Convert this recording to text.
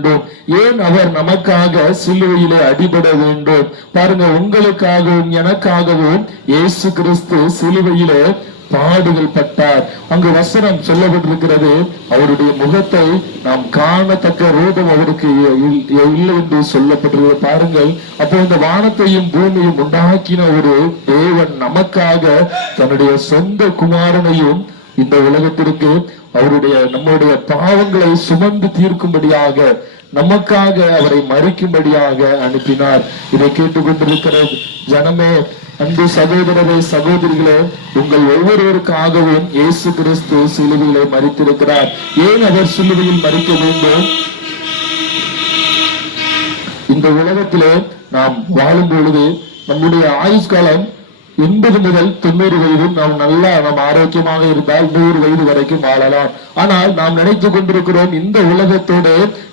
வேண்டும்? ஏன் அவர் நமக்காக சிலுவையிலே அடிபட வேண்டும்? பாருங்க, உங்களுக்காகவும் எனக்காகவும் இயேசு கிறிஸ்து சிலுவையிலே பாடுகள் பட்டார். அங்கு வசனம் சொல்லப்பட்டிருக்கிறது, அவருடைய முகத்தை நாம் காணத்தக்க ரூபம் அவருக்கு இல்லை என்று சொல்லப்பட்டிருக்கிறது. பாருங்கள், அப்போ இந்த வானத்தையும் பூமியும் உண்டாக்கின ஒரு தேவன் நமக்காக தன்னுடைய சொந்த குமாரனையும் இந்த உலகத்திற்கு நம்முடைய பாவங்களை சுமந்து தீர்க்கும்படியாக, நமக்காக அவரை மறிக்கும்படியாக அனுப்பினார். இதை கேட்டுக்கொண்டிருக்கிற ஜனமே, அன்பு சகோதரரே, சகோதரிகளே, உங்கள் ஒவ்வொருவருக்காகவும் இயேசு கிறிஸ்து சிலுவையிலே மரித்திருக்கிறார். ஏன் அவர் சிலுவையில் மரிக்க வேண்டும்? இந்த உலகத்திலே நாம் வாழும் பொழுது நம்முடைய ஆயுஷ்காலம் 80 முதல் 90 வயது நாம் ஆரோக்கியமாக இருந்தால் 100 வயது வரைக்கும் வாழலாம். ஆனால் நாம் நினைத்துக் கொண்டிருக்கிறோம், இந்த உலகத்தோடு